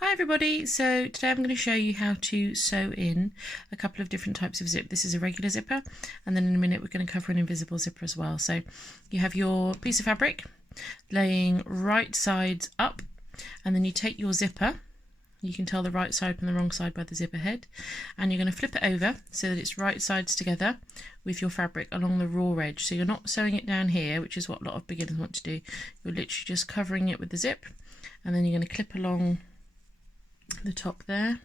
Hi everybody, so today I'm going to show you how to sew in a couple of different types of zip. This is a regular zipper, and then in a minute we're going to cover an invisible zipper as well. So you have your piece of fabric laying right sides up, and then you take your zipper. You can tell the right side from the wrong side by the zipper head, and you're going to flip it over so that it's right sides together with your fabric along the raw edge. So you're not sewing it down here, which is what a lot of beginners want to do. You're literally just covering it with the zip, and then you're going to clip along the top there.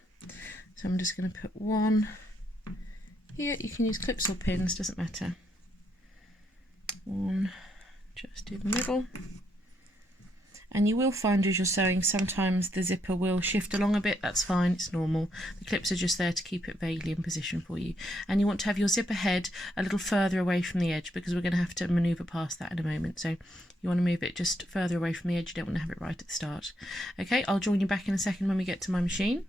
So I'm just going to put one here. You can use clips or pins, doesn't matter. One just in the middle. And you will find as you're sewing sometimes the zipper will shift along a bit. That's fine, it's normal. The clips are just there to keep it vaguely in position for you. And you want to have your zipper head a little further away from the edge, because we're going to have to manoeuvre past that in a moment. So you want to move it just further away from the edge. You don't want to have it right at the start. Okay, I'll join you back in a second when we get to my machine.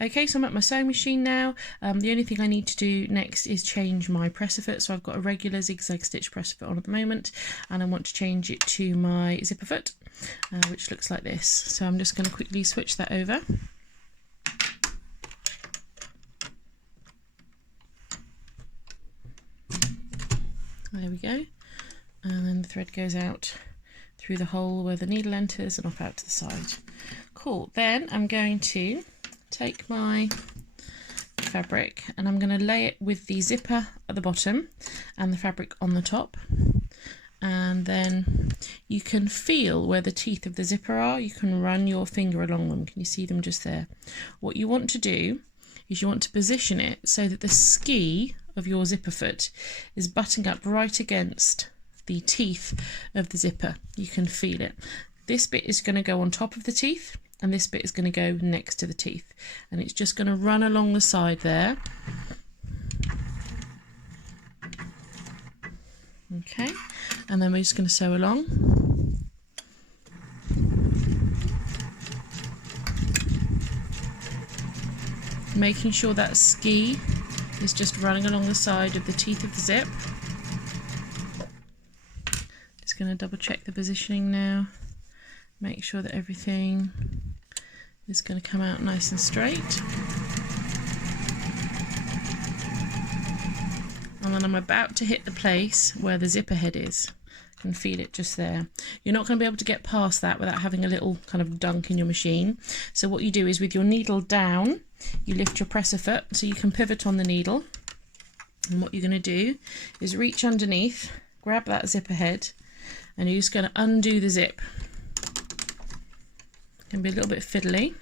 Okay, so I'm at my sewing machine now. The only thing I need to do next is change my presser foot. So I've got a regular zigzag stitch presser foot on at the moment, and I want to change it to my zipper foot, which looks like this. So I'm just going to quickly switch that over. There we go. And then the thread goes out through the hole where the needle enters and off out to the side. Cool. Then I'm going to take my fabric and I'm going to lay it with the zipper at the bottom and the fabric on the top, and then you can feel where the teeth of the zipper are. You can run your finger along them. Can you see them just there? What you want to do is you want to position it so that the ski of your zipper foot is butting up right against the teeth of the zipper. You can feel it. This bit is going to go on top of the teeth, and this bit is going to go next to the teeth, and it's just going to run along the side there. Okay, and then we're just going to sew along. Making sure that ski is just running along the side of the teeth of the zip. Just going to double check the positioning now. Make sure that everything is going to come out nice and straight. And then I'm about to hit the place where the zipper head is. You can feel it just there. You're not going to be able to get past that without having a little kind of dunk in your machine. So what you do is with your needle down, you lift your presser foot so you can pivot on the needle. And what you're going to do is reach underneath, grab that zipper head, and you're just going to undo the zip. Can be a little bit fiddly.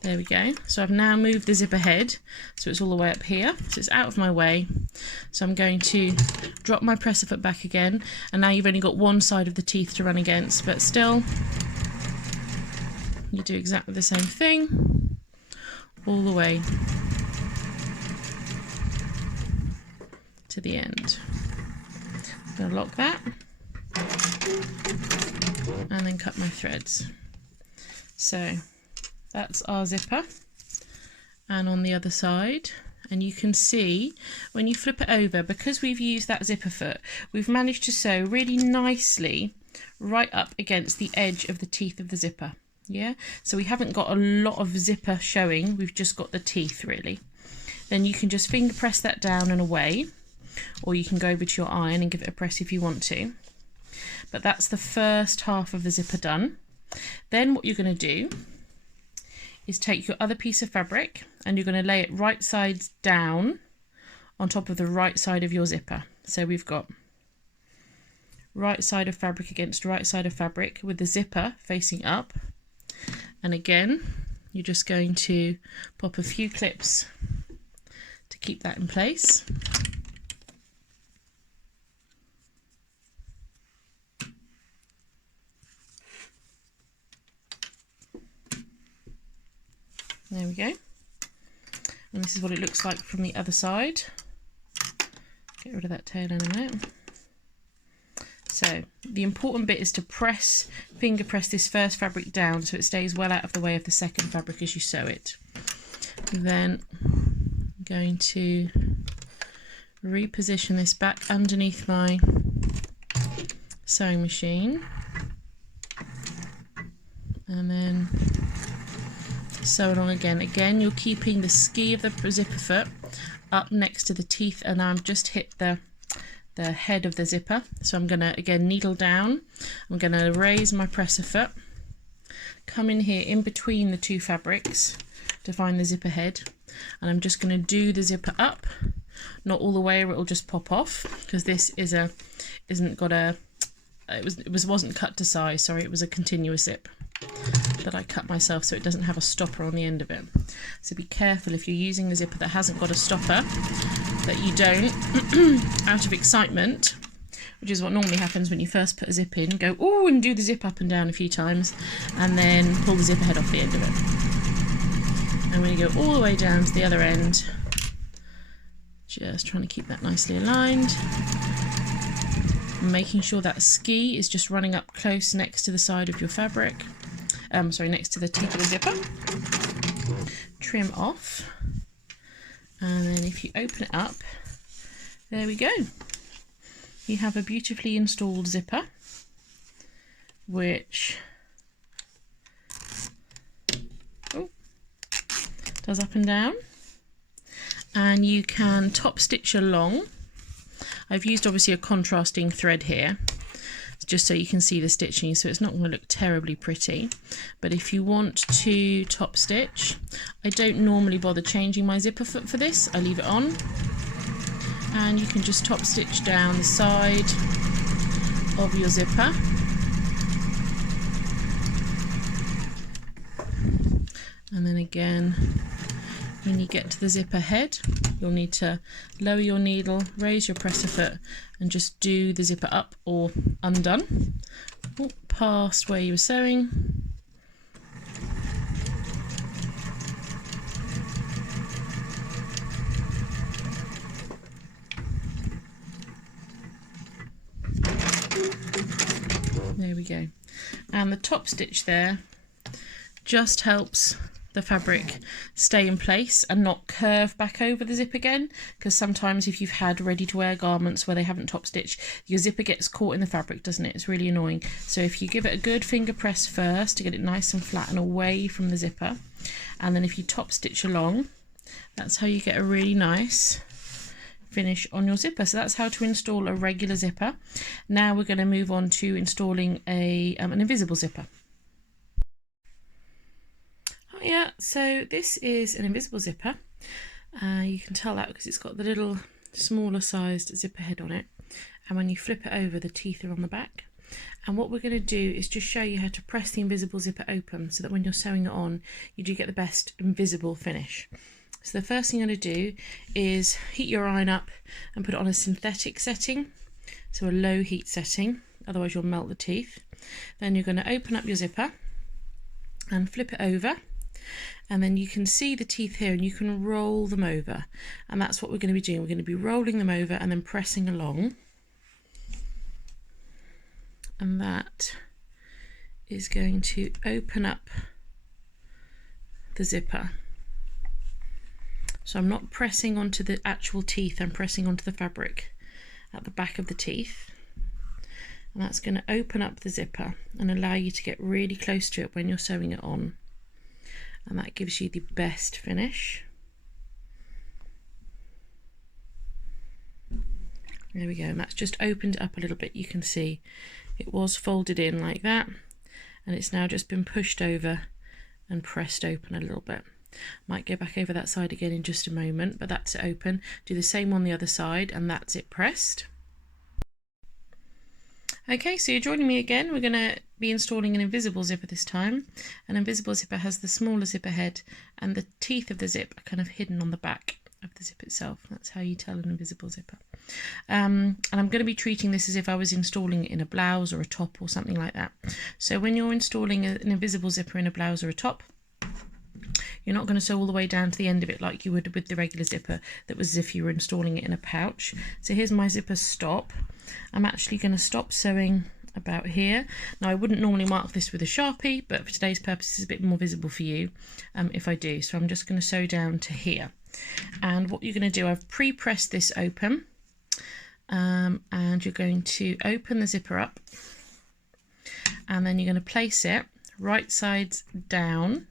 There we go. So I've now moved the zipper head so it's all the way up here, so it's out of my way. So I'm going to drop my presser foot back again, and now you've only got one side of the teeth to run against, but still you do exactly the same thing all the way to the end. I'm going to lock that and then cut my threads. So that's our zipper, and on the other side, and you can see when you flip it over, because we've used that zipper foot, we've managed to sew really nicely right up against the edge of the teeth of the zipper. Yeah, so we haven't got a lot of zipper showing, we've just got the teeth really. Then you can just finger press that down and away, or you can go over to your iron and give it a press if you want to. But that's the first half of the zipper done. Then what you're going to do is take your other piece of fabric and you're going to lay it right sides down on top of the right side of your zipper. So we've got right side of fabric against right side of fabric with the zipper facing up. And again, you're just going to pop a few clips to keep that in place. There we go. And this is what it looks like from the other side. Get rid of that tail in a minute. So the important bit is to finger press this first fabric down so it stays well out of the way of the second fabric as you sew it. And then I'm going to reposition this back underneath my sewing machine and then sew along again. Again, you're keeping the ski of the zipper foot up next to the teeth, and I've just hit the head of the zipper. So I'm going to again needle down. I'm going to raise my presser foot, come in here in between the two fabrics to find the zipper head, and I'm just going to do the zipper up, not all the way or it'll just pop off, because this wasn't cut to size, sorry, it was a continuous zip that I cut myself, so it doesn't have a stopper on the end of it. So be careful if you're using a zipper that hasn't got a stopper, that you don't out of excitement, which is what normally happens when you first put a zip in, go ooh and do the zip up and down a few times and then pull the zipper head off the end of it. I'm going to go all the way down to the other end, just trying to keep that nicely aligned, making sure that ski is just running up close next to the side of your fabric, next to the teeth of the zipper. Trim off, and then if you open it up, there we go. You have a beautifully installed zipper, which does up and down, and you can top stitch along. I've used obviously a contrasting thread here just so you can see the stitching, so it's not going to look terribly pretty. But if you want to top stitch, I don't normally bother changing my zipper foot for this, I leave it on, and you can just top stitch down the side of your zipper. And then again, when you get to the zipper head, you'll need to lower your needle, raise your presser foot, and just do the zipper up or undone, past where you were sewing. There we go. And the top stitch there just helps the fabric stay in place and not curve back over the zip again, because sometimes if you've had ready to wear garments where they haven't top stitched, your zipper gets caught in the fabric, doesn't it? It's really annoying. So if you give it a good finger press first to get it nice and flat and away from the zipper, and then if you top stitch along, that's how you get a really nice finish on your zipper. So that's how to install a regular zipper. Now we're going to move on to installing an invisible zipper. Yeah, so this is an invisible zipper. You can tell that because it's got the little smaller sized zipper head on it, and when you flip it over, the teeth are on the back. And what we're going to do is just show you how to press the invisible zipper open so that when you're sewing it on, you do get the best invisible finish. So the first thing you're going to do is heat your iron up and put it on a synthetic setting, so a low heat setting, otherwise you'll melt the teeth. Then you're going to open up your zipper and flip it over, and then you can see the teeth here and you can roll them over, and that's what we're going to be doing. We're going to be rolling them over and then pressing along, and that is going to open up the zipper. So I'm not pressing onto the actual teeth, I'm pressing onto the fabric at the back of the teeth, and that's going to open up the zipper and allow you to get really close to it when you're sewing it on. And that gives you the best finish. There we go, and that's just opened up a little bit. You can see it was folded in like that, and it's now just been pushed over and pressed open a little bit. Might go back over that side again in just a moment, but that's it open. Do the same on the other side, and that's it pressed. Okay, so you're joining me again. We're going to be installing an invisible zipper this time. An invisible zipper has the smaller zipper head, and the teeth of the zip are kind of hidden on the back of the zip itself. That's how you tell an invisible zipper. And I'm going to be treating this as if I was installing it in a blouse or a top or something like that. So when you're installing an invisible zipper in a blouse or a top, you're not going to sew all the way down to the end of it like you would with the regular zipper that was as if you were installing it in a pouch. So here's my zipper stop. I'm actually going to stop sewing about here. Now I wouldn't normally mark this with a Sharpie, but for today's purpose it's a bit more visible for you if I do. So I'm just going to sew down to here. And what you're going to do, I've pre-pressed this open, and you're going to open the zipper up, and then you're going to place it right sides down,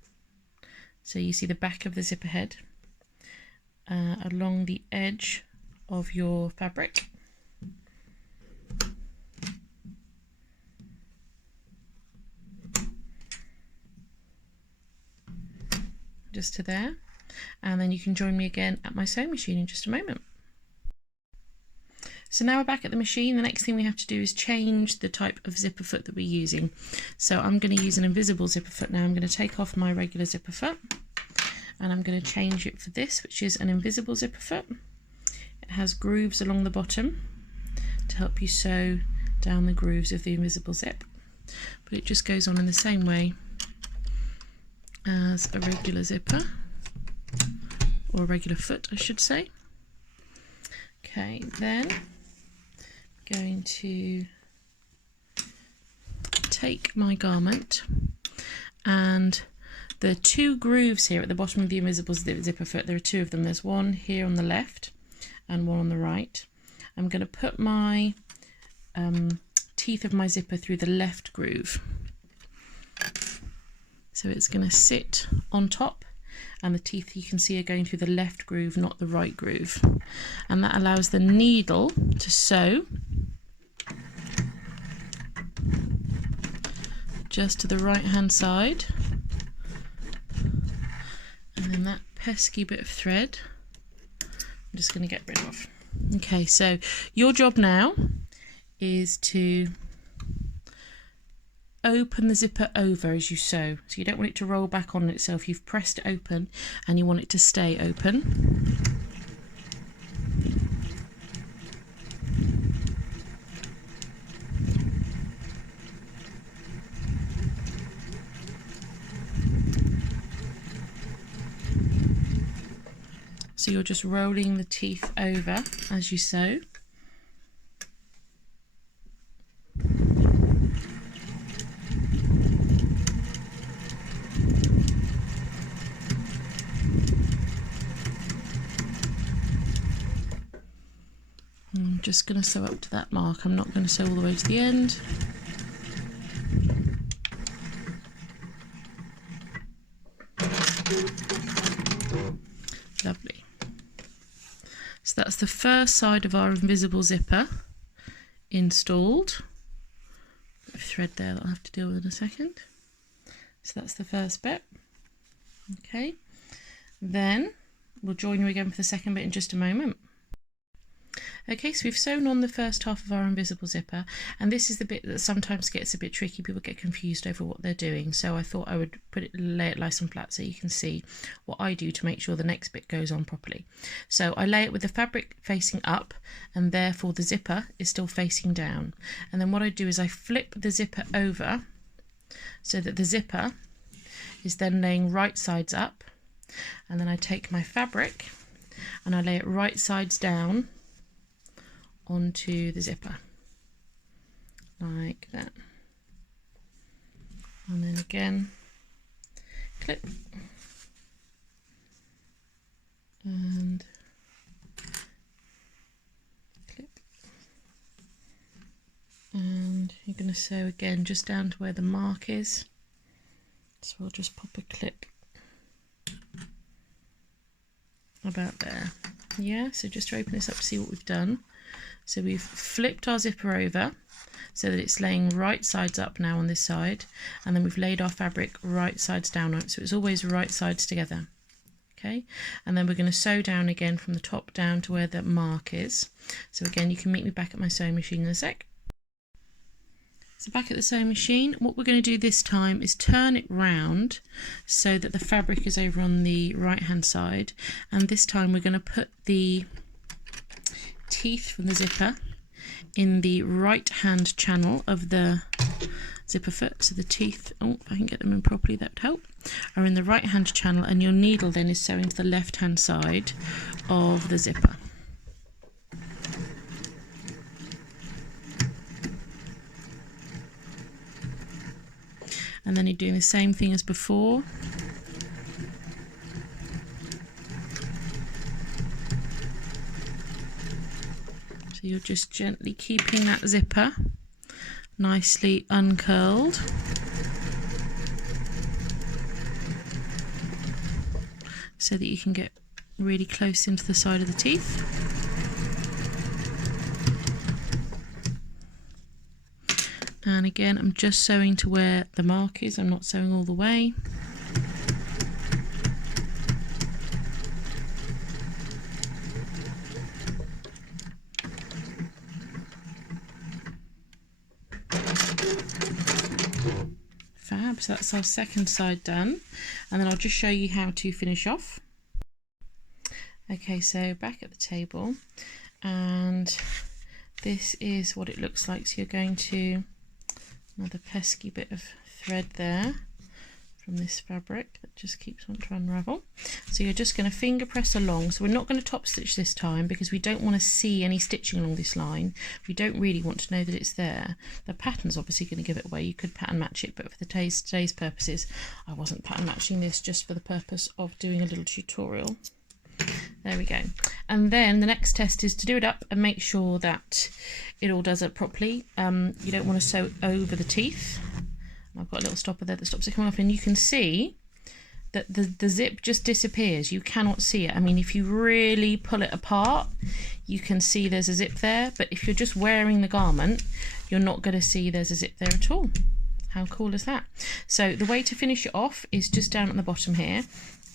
so you see the back of the zipper head, along the edge of your fabric. Just to there, and then you can join me again at my sewing machine in just a moment. So now we're back at the machine. The next thing we have to do is change the type of zipper foot that we're using. So I'm going to use an invisible zipper foot now. I'm going to take off my regular zipper foot and I'm going to change it for this, which is an invisible zipper foot. It has grooves along the bottom to help you sew down the grooves of the invisible zip, but it just goes on in the same way as a regular zipper, or a regular foot I should say. Okay, then I'm going to take my garment, and the two grooves here at the bottom of the invisible zipper foot, there are two of them. There's one here on the left and one on the right. I'm going to put my teeth of my zipper through the left groove. So it's going to sit on top, and the teeth you can see are going through the left groove, not the right groove. And that allows the needle to sew just to the right hand side. And then that pesky bit of thread I'm just going to get rid of. Okay, so your job now is to open the zipper over as you sew. So you don't want it to roll back on itself. You've pressed it open and you want it to stay open. So you're just rolling the teeth over as you sew. I'm just going to sew up to that mark. I'm not going to sew all the way to the end. Lovely. So that's the first side of our invisible zipper installed. Bit of thread there that I'll have to deal with in a second. So that's the first bit. Okay, then we'll join you again for the second bit in just a moment. Okay, so we've sewn on the first half of our invisible zipper, and this is the bit that sometimes gets a bit tricky. People get confused over what they're doing, so I thought I would lay it nice and flat so you can see what I do to make sure the next bit goes on properly. So I lay it with the fabric facing up, and therefore the zipper is still facing down. And then what I do is I flip the zipper over so that the zipper is then laying right sides up, and then I take my fabric and I lay it right sides down onto the zipper like that, and then again clip and clip, and you're going to sew again just down to where the mark is. So I'll just pop a clip about there. Yeah, so just to open this up to see what we've done. So we've flipped our zipper over so that it's laying right sides up now on this side, and then we've laid our fabric right sides down on it, so it's always right sides together. Okay, and then we're going to sew down again from the top down to where the mark is. So again, you can meet me back at my sewing machine in a sec. So back at the sewing machine, what we're going to do this time is turn it round so that the fabric is over on the right hand side, and this time we're going to put the teeth from the zipper in the right hand channel of the zipper foot. So the teeth, oh, if I can get them in properly, that would help, are in the right hand channel, and your needle then is sewing to the left hand side of the zipper. And then you're doing the same thing as before. So you're just gently keeping that zipper nicely uncurled. so that you can get really close into the side of the teeth. And again, I'm just sewing to where the mark is, I'm not sewing all the way. Fab, so that's our second side done, and then I'll just show you how to finish off. Okay, so back at the table, and this is what it looks like. So you're going to, another pesky bit of thread there from this fabric that just keeps on to unravel. So you're just going to finger press along. So we're not going to top stitch this time because we don't want to see any stitching along this line. We don't really want to know that it's there. The pattern's obviously going to give it away. You could pattern match it, but for today's purposes, I wasn't pattern matching this, just for the purpose of doing a little tutorial. There we go. And then the next test is to do it up and make sure that it all does it properly. You don't want to sew over the teeth. I've got a little stopper there that stops it coming off, and you can see that the zip just disappears. You cannot see it. I mean, if you really pull it apart, you can see there's a zip there, but if you're just wearing the garment, you're not going to see there's a zip there at all. How cool is that? So the way to finish it off is just down at the bottom here.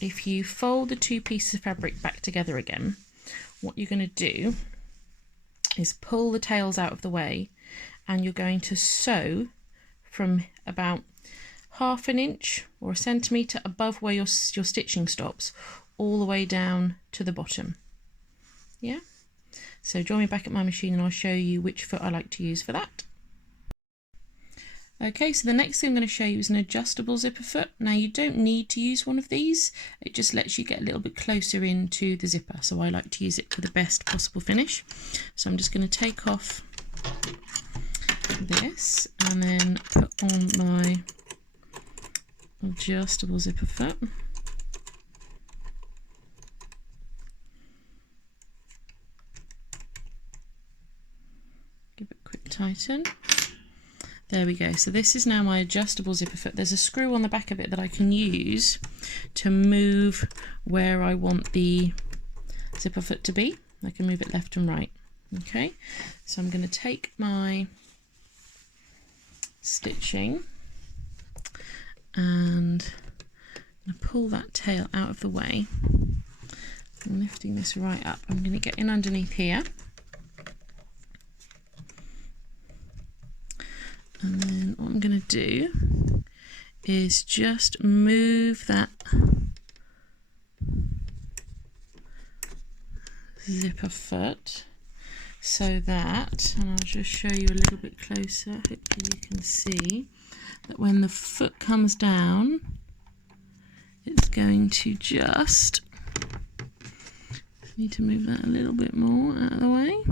If you fold the two pieces of fabric back together again, what you're going to do is pull the tails out of the way, and you're going to sew from about 1/2 inch or 1 centimetre above where your stitching stops, all the way down to the bottom. Yeah, so join me back at my machine and I'll show you which foot I like to use for that. Okay, so the next thing I'm going to show you is an adjustable zipper foot. Now you don't need to use one of these, it just lets you get a little bit closer into the zipper, so I like to use it for the best possible finish. So I'm just going to take off this and then put on my adjustable zipper foot. Give it a quick tighten. There we go. So this is now my adjustable zipper foot. There's a screw on the back of it that I can use to move where I want the zipper foot to be. I can move it left and right. Okay, so I'm going to take my stitching and I'm going to pull that tail out of the way. I'm lifting this right up. I'm going to get in underneath here, and then what I'm going to do is just move that zipper foot so that, and I'll just show you a little bit closer, hopefully you can see that when the foot comes down, it's going to just, need to move that a little bit more out of the way.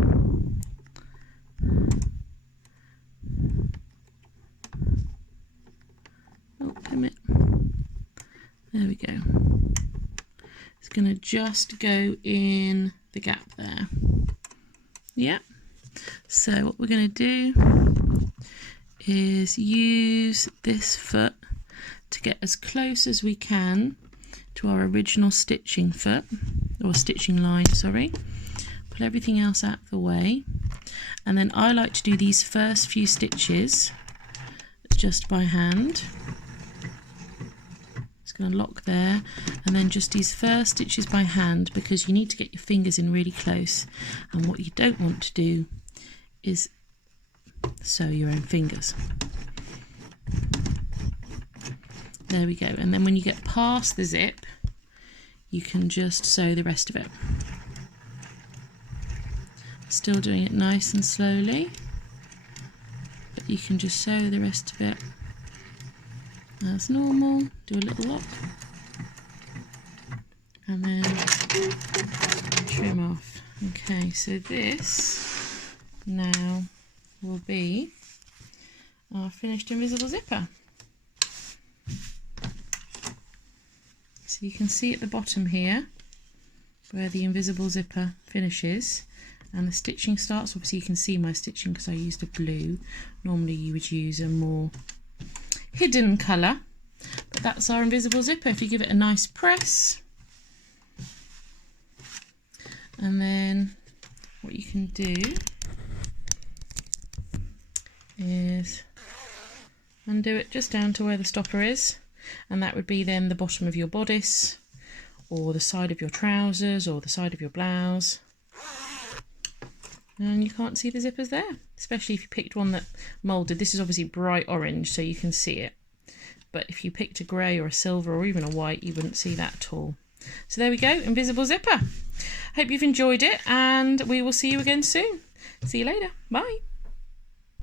Oh, come it. There we go. It's going to just go in the gap there. Yeah. So what we're going to do is use this foot to get as close as we can to our original stitching foot, or stitching line, sorry. Pull everything else out of the way, and then I like to do these first few stitches just by hand. It's going to lock there, and then just these first stitches by hand, because you need to get your fingers in really close, and what you don't want to do is sew your own fingers. There we go, and then when you get past the zip, you can just sew the rest of it. Still doing it nice and slowly, but you can just sew the rest of it as normal. Do a little lock, and then trim off. Okay, so this now will be our finished invisible zipper. So you can see at the bottom here where the invisible zipper finishes and the stitching starts. Obviously you can see my stitching because I used a blue. Normally you would use a more hidden colour, but that's our invisible zipper. If you give it a nice press, And then what you can do is undo it just down to where the stopper is, and that would be then the bottom of your bodice or the side of your trousers or the side of your blouse. And you can't see the zippers there, especially if you picked one that moulded. This is obviously bright orange, so you can see it. But if you picked a grey or a silver or even a white, you wouldn't see that at all. So there we go, invisible zipper. Hope you've enjoyed it, and we will see you again soon. See you later. Bye.